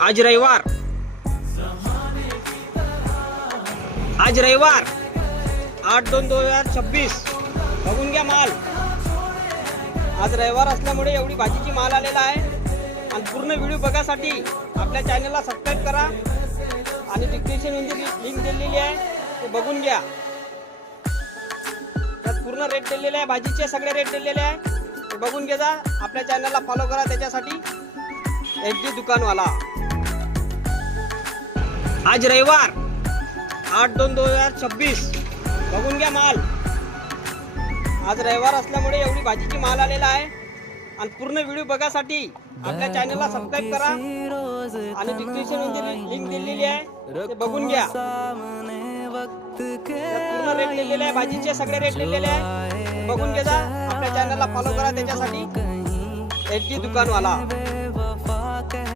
आज रविवार 8/2/2026 बघून घ्या माल। आज रविवार असल्यामुळे एवढी भाजीची माल आलेला आहे आणि पूर्ण व्हिडिओ बघासाठी आपल्या चॅनलला सबस्क्राईब करा आणि डिस्क्रिप्शन मध्ये लिंक दिलेली आहे ते बघून घ्या। त्यात पूर्ण रेट दिलेले आहे, भाजीचे सगळे रेट दिलेले आहे ते बघून घ्या। आपल्या चॅनलला फॉलो करा त्याच्यासाठी। एचडी दुकानवाला। आज रविवार 8/2/2026 बघून घ्या माल। आज रविवार असल्यामुळे एवढी भाजीची माल आलेला आहे आणि पूर्ण व्हिडिओ बघासाठी आपल्या चॅनलला सबस्क्राईब करा आणि डिस्क्रिप्शन मध्ये लिंक दिलेली आहे ते बघून घ्या। पूर्ण रेट दिलेले आहे, भाजीचे सगळे रेट दिलेले आहे बघून घ्या। आपल्या चॅनलला फॉलो करा त्याच्यासाठी। एचडी दुकानवाला।